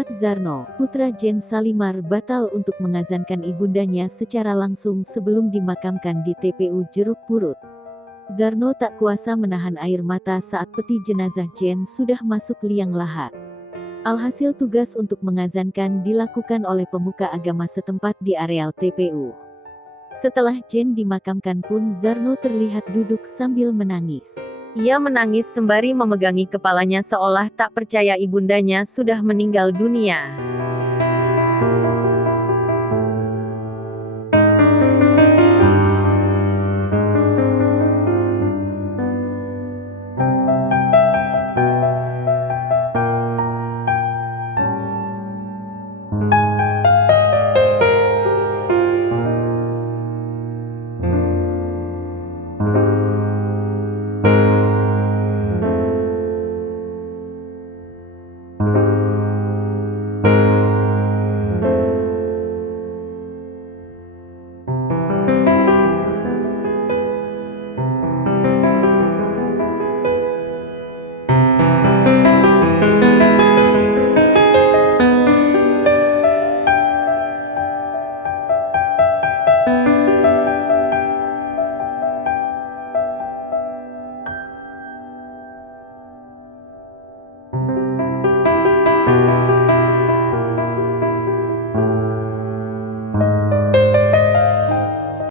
Ahmad Zarno, putra Jen Salimar, batal untuk mengazankan ibundanya secara langsung sebelum dimakamkan di TPU Jeruk Purut. Zarno tak kuasa menahan air mata saat peti jenazah Jen sudah masuk liang lahat. Alhasil tugas untuk mengazankan dilakukan oleh pemuka agama setempat di areal TPU. Setelah Jen dimakamkan pun Zarno terlihat duduk sambil menangis. Ia menangis sembari memegangi kepalanya seolah tak percaya ibundanya sudah meninggal dunia.